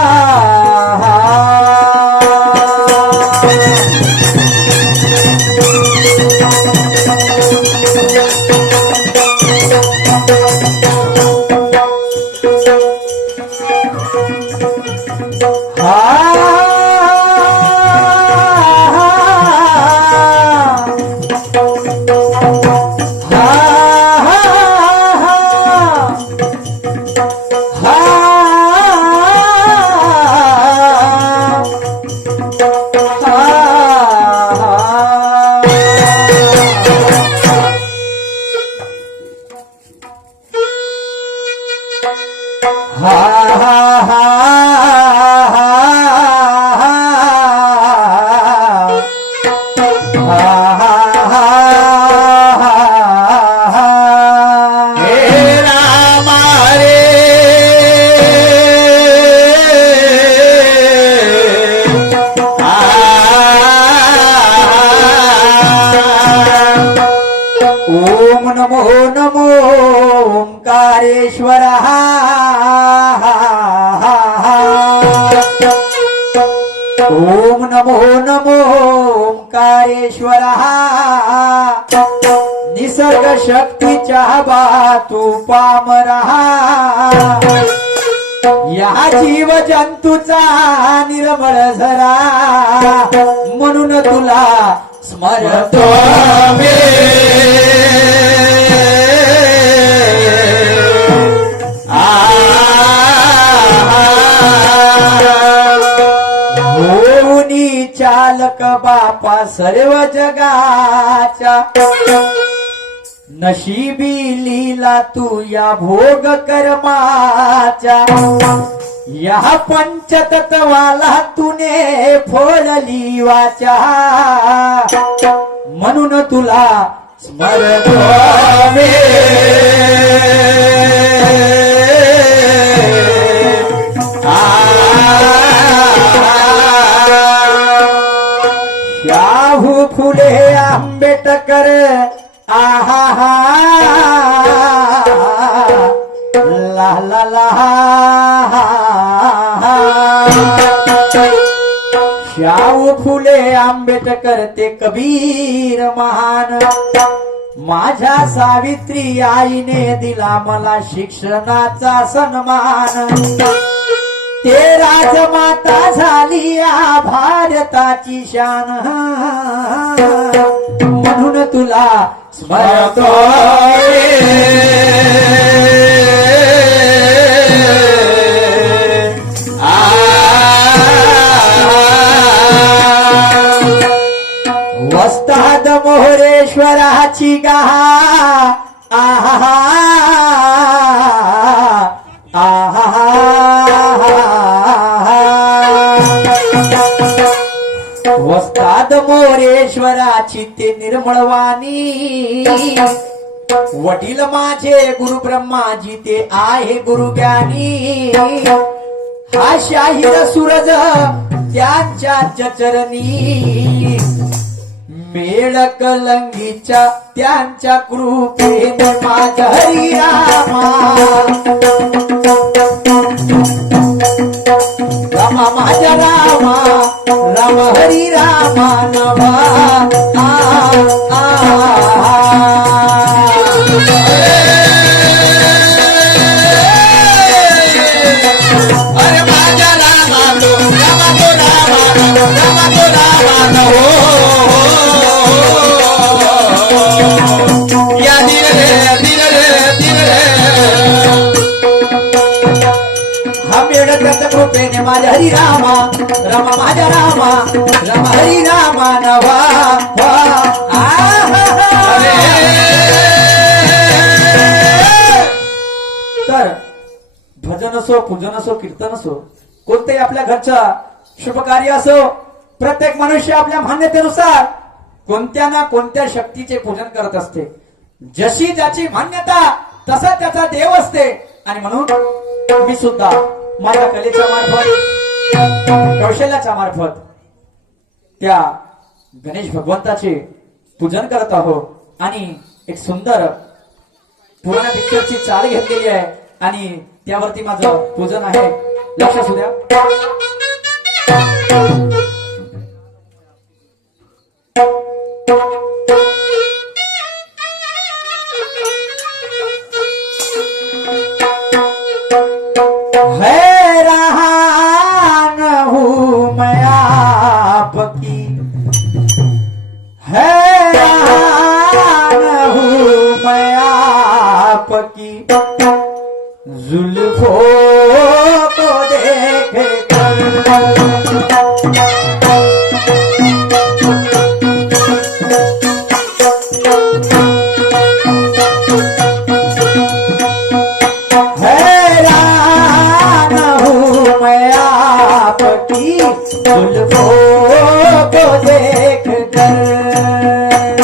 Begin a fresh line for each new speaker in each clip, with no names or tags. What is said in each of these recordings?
Yeah. हे परमेश्वर। निसर्ग शक्तीच्या बा तू पामरहा या जीव जंतूचा निर्मळ झरा। म्हणून तुला स्मरतो मालक बापा सर्व जगाच्या. नशिबी लीला तू या भोग कर्माच्या. या पंचतत्वाला तुने फोडली वाचा म्हणून तुला स्मरतो कबीर महान. माझ्या सावित्री आईने दिला मला शिक्षणाचा सन्मान. ते राजमाता झाली या भारताची शान. म्हणून तुला स्मरतो. मोरेश्वराची ते निर्मळवाणी. वडील माझे गुरु ब्रह्माजी ते आहे गुरु ज्ञानी. हा शाहीर सूरज त्यांच्या चरणी मेळ कलंगीच्या त्यांच्या कृपेने माझ्या हरी रामा. रामा माझ्या रामा राम हरी रामा नवा.
ने माझ्या
हरी रामा रामा माझ्या रामा रामा हरी रामा नवा तर भजन असो पूजन असो कीर्तन असो कोणत्याही आपल्या घरच्या शुभ कार्य असो प्रत्येक मनुष्य आपल्या मान्यतेनुसार कोणत्या ना कोणत्या शक्तीचे पूजन करत असते. जशी ज्याची मान्यता तसा त्याचा देव असते. आणि म्हणून मी सुद्धा माझ्या कलेच्या मार्फत कौशल्याच्या मार्फत त्या गणेश भगवंताचे पूजन करत आहो आणि एक सुंदर पूर्ण पिक्चरची चाल घेतलेली आहे. आणि त्यावरती माझं पूजन आहे. लक्ष असू द्या.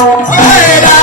मया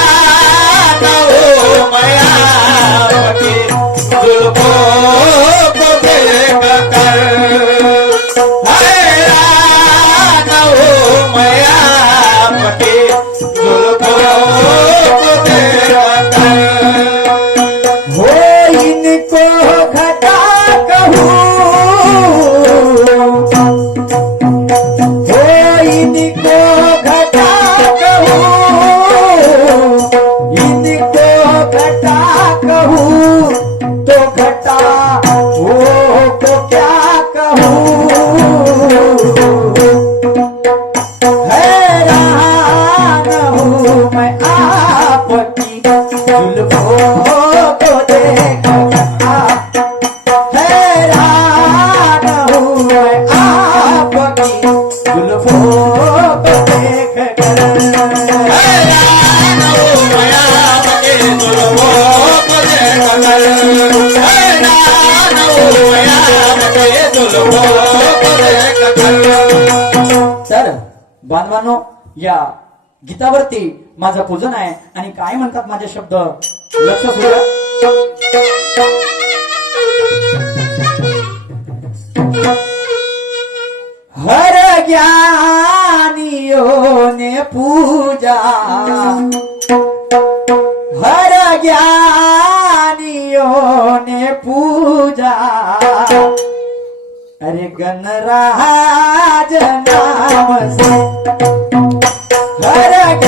गीतावरती माझं पूजन आहे. आणि काय म्हणतात माझे शब्द? लक्ष हर ज्ञानियोने पूजा. हर ज्ञानियोने पूजा. अरे गणराज नाम से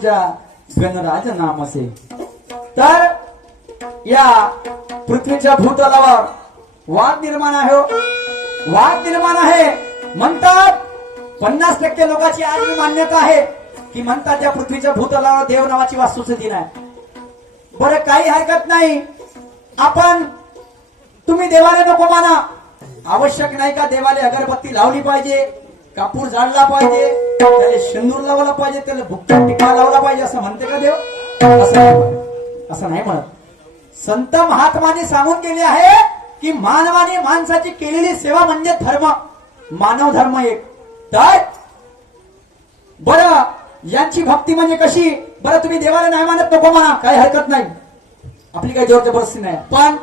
ज्ञानी गणराज नाम असे तर या पृथ्वीच्या भूतलावर वाद निर्माण आहे हो. वाद निर्माण आहे. म्हणतात पन्नास टक्के लोकांची आज मी मान्यता आहे की म्हणतात या पृथ्वीच्या भूतलावर देव नावाची वास्तुस्थिती नाही. बरं काही हरकत नाही. आपण तुम्ही देवाला नको माना. आवश्यक नाही का देवाला अगरबत्ती लावली पाहिजे कापूर जाळला पाहिजे त्याला शेंदूर लावला पाहिजे त्याला भुक्का टिका लावला पाहिजे असं म्हणते का देव? असं नाही म्हणत. असं नाही म्हणत. संत महात्माने सांगून गेले आहे की मानवाने माणसाची केलेली सेवा म्हणजे धर्म. मानव धर्म एक. तर बर यांची भक्ती म्हणजे कशी? बरं तुम्ही देवाला नाही मानत नको म्हणा. काही हरकत नाही. आपली काही जोर जबरदस्ती नाही. पण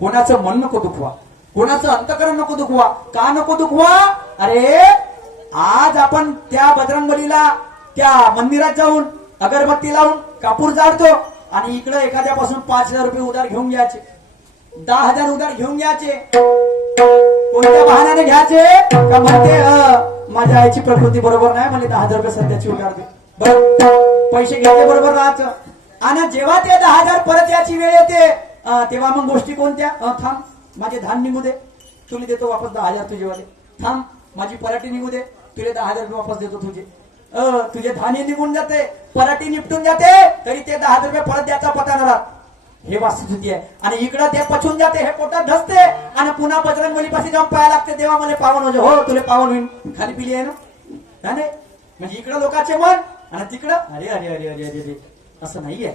कोणाचं मन नको दुखवा. कोणाचं अंतकरण नको दुखवा. का नको दुखवा? अरे आज आपण त्या बजरंगबलीला त्या मंदिरात जाऊन अगरबत्ती लावून कापूर जाळतो आणि इकडे एखाद्यापासून पाच हजार रुपये उधार घेऊन घ्यायचे. दहा हजार उधार घेऊन घ्यायचे. कोणत्या वाहनाने घ्यायचे? का म्हणते माझ्या आईची प्रकृती बरोबर नाही म्हणजे दहा हजार रुपये सध्याची उधार दे. बरं. पैसे घेतले बरोबर राहायचं आणि जेव्हा ते दहा हजार परत याची वेळ येते तेव्हा मग गोष्टी कोणत्या? थांब. माझे धान निघू दे. तुम्ही देतो वापस दहा हजार तुझेवाले थांब. माझी पराठी निघू दे. तुला दहा हजार रुपये वापस देतो तुझे. तुझे धान्य निघून जाते पराठी निपटून जाते तरी ते दहा हजार रुपये परत द्यायचा पता राहत हे वास्तुस्थिती आहे. आणि इकडं ते पचून जाते हे पोटात धसते आणि पुन्हा बजरंग मुलीपाशी जाऊन पाया लागते देवा मला पावन म्हणजे हो तुला पावन होईल खाली पिली आहे ना? नाही? म्हणजे इकडं लोकांचे मन आणि तिकडं? अरे अरे अरे अरे अरे अरे. असं नाहीये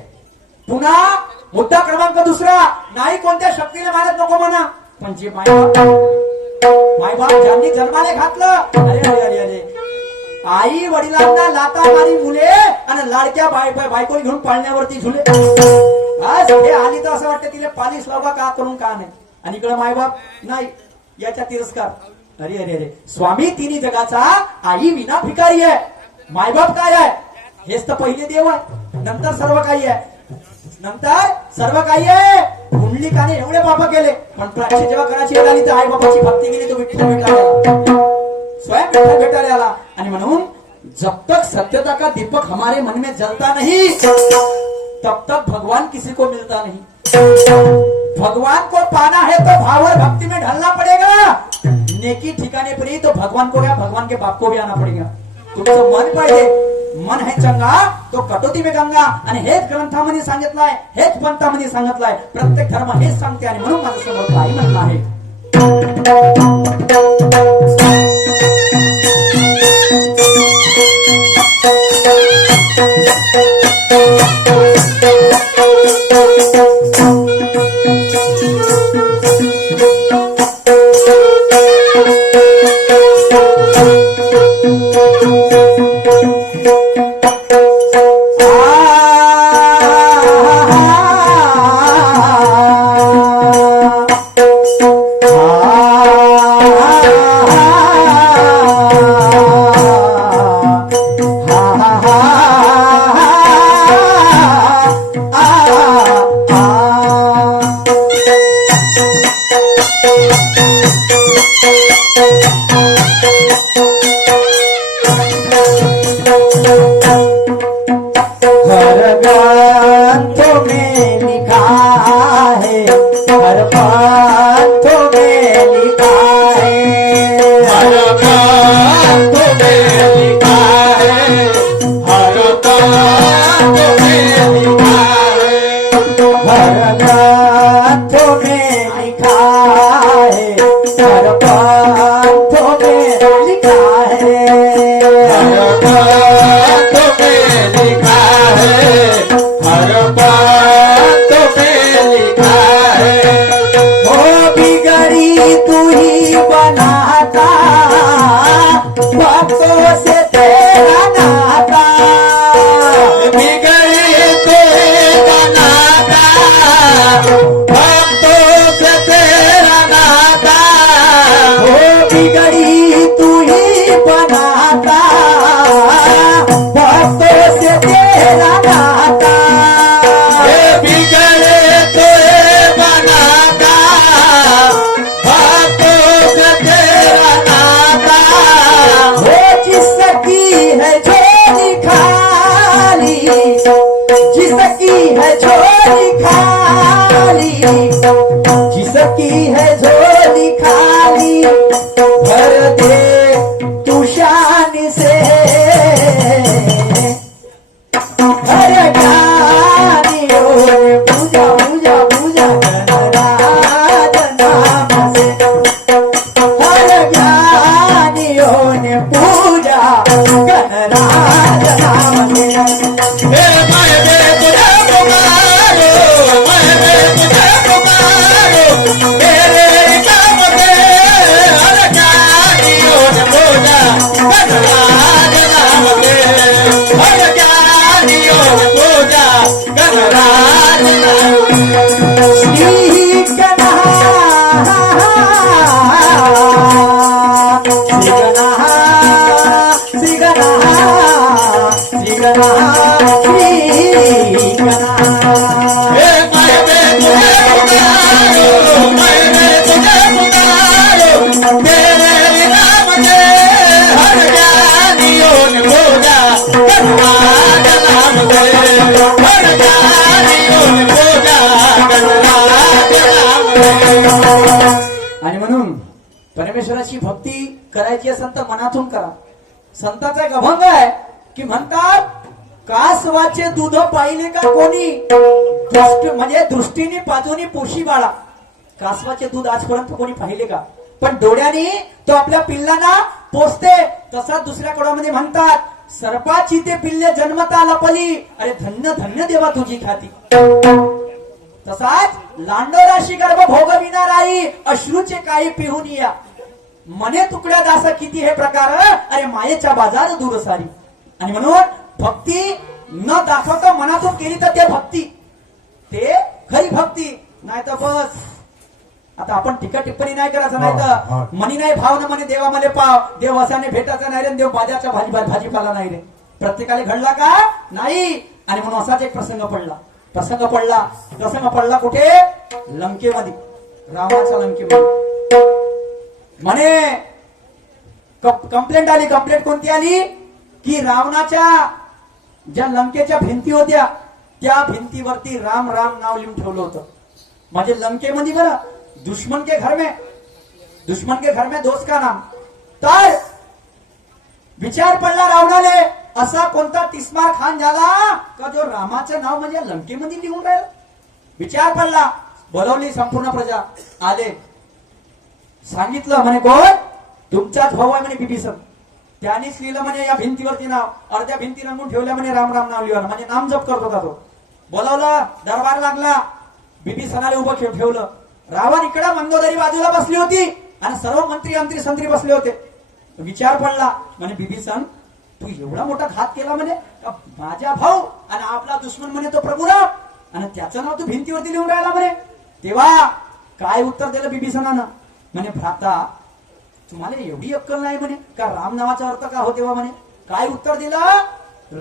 पुन्हा मुद्दा क्रमांक दुसरा. नाही कोणत्या शक्तीने मारत नको म्हणा. पण जे मायबाप ज्यांनी जन्माने घातलं. अरे अरे अरे अरे. आई वडिलांना लाता मारी मुले आणि लाडक्या बाय बायको घेऊन पाळण्यावरती झुले. बस हे आली तर असं वाटतं तिला पालिश लावा का करून का नाही. आणि इकडे मायबाप नाही याच्या तिरस्कार. अरे अरे अरे. स्वामी तिन्ही जगाचा आई विना भिकारी आहे. मायबाप काय आहे? हेच तर पहिले देव आहे. नंतर सर्व काही आहे. नंतर सर्व काही आहे. पुंडलिकाने एवढे बाबा केले. पण प्राची जेव्हा कराची येत आली तर आई बाबाची भक्ती गेली तो विठ्ठल भेटायला स्वयं विठ्ठल भेटायला आला. आणि म्हणून जब तक सत्यता का दीपक हमारे मन में जलता नहीं तब तक भगवान किसी को मिलता नहीं. भगवान को पाना है तो भाव और भक्ति में ढलना पड़ेगा. नेकी ठिकाने पर ही तो भगवान को गया भगवान के बाप को भी आना पड़ेगा. तुमचं मन पाहिजे मन हे चंगा तो कटोती में गंगा आणि हेच ग्रंथामध्ये सांगितलंय हेच पंथामध्ये सांगितलंय प्रत्येक धर्म हेच सांगते आणि म्हणून माझं समोर काही म्हणणं आहे
Thank you. Doctor
आणि म्हणून परमेश्वराची भक्ती करायची असेल तर मनातून करा. संताचा एक अभंग आहे की म्हणतात कासवाचे दूध पाहिले का कोणी? दृष्ट म्हणजे दृष्टीने पाजूनी पोशी बाळा. कासवाचे दूध आजपर्यंत कोणी पाहिले का? पण डोळ्याने तो आपल्या पिल्लांना पोचते तसा दुसऱ्या कडोमध्ये म्हणतात सर्पाची ते पिल्ले जन्मता लपली. अरे धन्य धन्य देवा तुझी खाती तसाच लांडोराशी गर्भ भोगविणार आई अश्रूचे काही पिहून या. मने तुकड्या दास किती हे प्रकार अरे मायेच्या बाजार दूर सारी आणि म्हणून भक्ती न दाखवता मनातून केली तर ते भक्ती. ते खरी भक्ती. नाही तर बस. आता आपण टीका टिप्पणी नाही करायचं नाही. तर मनी नाही भाव न म्हणे देवा मले पाव देव असाने भेटायचा नाही रे देव बाजारच्या भाजी भाजीपाला नाही रे. प्रत्येकाला घडला का? नाही. आणि म्हणून असाच एक प्रसंग पडला. प्रसंग पडला. प्रसंग पडला कुठे? लंकेमध्ये. रामाच्या लंकेमध्ये. म्हणे कंप्लेंट आली. कंप्लेंट कोणती आली? की रावणाच्या ज्या लंकेच्या भिंती होत्या त्या भिंतीवरती राम राम नाव लिहून ठेवलं होतं. म्हणजे लंकेमध्ये म्हणजे बरं दुश्मन के घर में दुश्मन के घर में दोस्त का नाम. तर विचार पडला रावणाले असा कोणता तिस्मार खान झाला का जो रामाचं नाव म्हणजे लंकेमध्ये लिहून राहिलं? विचार पडला बोलवली संपूर्ण प्रजा आले. सांगितलं म्हणे कोण? तुमचाच भाऊ आहे म्हणे बिभीषण त्यानेच लिहिलं म्हणे या भिंतीवरती नाव. अर्ध्या भिंती रंगून ठेवल्या म्हणे राम राम नाव लिहिलं म्हणजे नाम जप करत होता तो? बोलावलं दरबार लागला. बिभीषणाला उभं ठेवलं. रावण इकडं मंदोदरी बाजूला बसली होती आणि सर्व मंत्री अंत्री संत्री बसले होते. विचार पडला. म्हणे बिभीषण तू एवढा मोठा घात केला म्हणे माझा भाऊ आणि आपला दुश्मन म्हणे तो प्रभुराव आणि त्याचं नाव तू भिंतीवरती लिहून राहिला म्हणे. तेव्हा काय उत्तर दिलं बिभीषणानं म्हणे भ्राता तुम्हाला एवढी अक्कल नाही म्हणे? का राम नावाचा अर्थ काय होते बा म्हणे? काय उत्तर दिलं?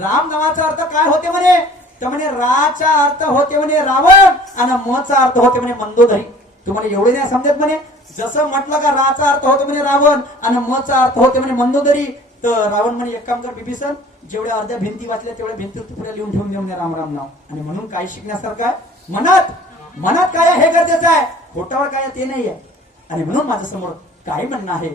राम नावाचा अर्थ काय होते म्हणे? तर म्हणे राचा अर्थ होते म्हणे रावण आणि मचा अर्थ होते म्हणे मंदोदरी. तुम्हाला एवढे नाही समजत म्हणे? जसं म्हटलं का राचा अर्थ होतो म्हणे रावण आणि मचा अर्थ होते म्हणे मंदोदरी तर रावण म्हणे एक काम कर बिभीषण जेवढ्या अर्ध्या भिंती वाचल्या तेवढ्या भिंती पुढे लिहून ठेवून देऊ म्हणे राम राम नाव. आणि म्हणून काय शिकण्यासारखं आहे? मनात मनात काय हे गरजेचं आहे? खोटावर काय ते नाही आहे आणि म्हणून माझ्यासमोर काय म्हणणं आहे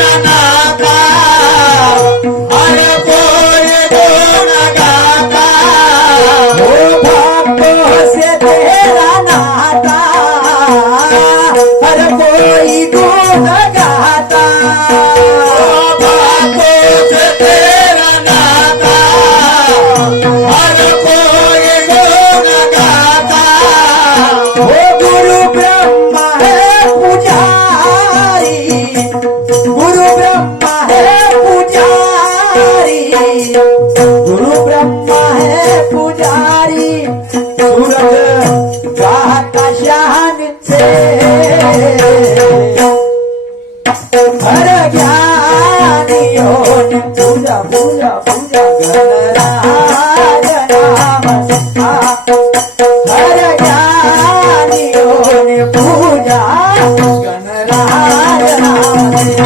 Oh. गणराज